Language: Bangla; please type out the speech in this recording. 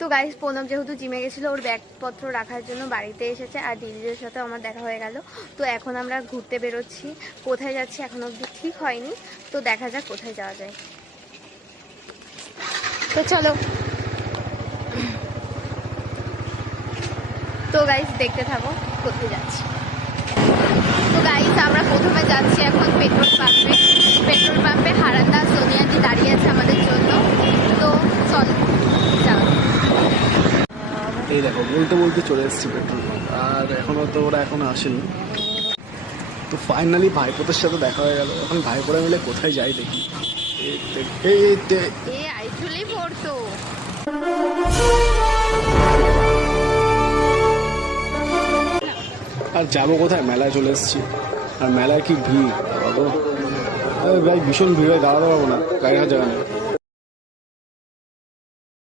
তো গাইস প্রণব যেহেতু জিমে গেছিলো ওর ব্যাগপত্র রাখার জন্য বাড়িতে এসেছে, আর দিদিদের সাথে আমার দেখা হয়ে গেল। তো এখন আমরা ঘুরতে বেরোচ্ছি, কোথায় যাচ্ছি এখন অবধি ঠিক হয়নি, তো দেখা যাক কোথায় যাওয়া যায়। তো চলো। তো গাইস দেখতে থাকো কোথায় যাচ্ছি। তো গাইস আমরা প্রথমে যাচ্ছি এখন পেট্রোল পাম্পে। পেট্রোল পাম্পে হারান্দা সোনিয়াজি দাঁড়িয়ে আছে আমাদের জন্য। তো চলো যাও। এই দেখো বলতে বলতে চলে এসেছি পেট্রোল পাম্প, আর এখনো তো ওরা এখনো আসেনি। তো ফাইনালি ভাইপোদের সাথে দেখা হয়ে গেল। এখন ভাইপোরা মিলে কোথায় যাই দেখি। এ আইচুলি পড়তো। আর যাবো কোথায়, মেলায় চলে এসেছি। আর মেলায় কি ভিড় বাবা, ভাই ভীষণ ভিড় হয়, দাঁড়াতে পারবো না, গাড়ি জায়গা নেই।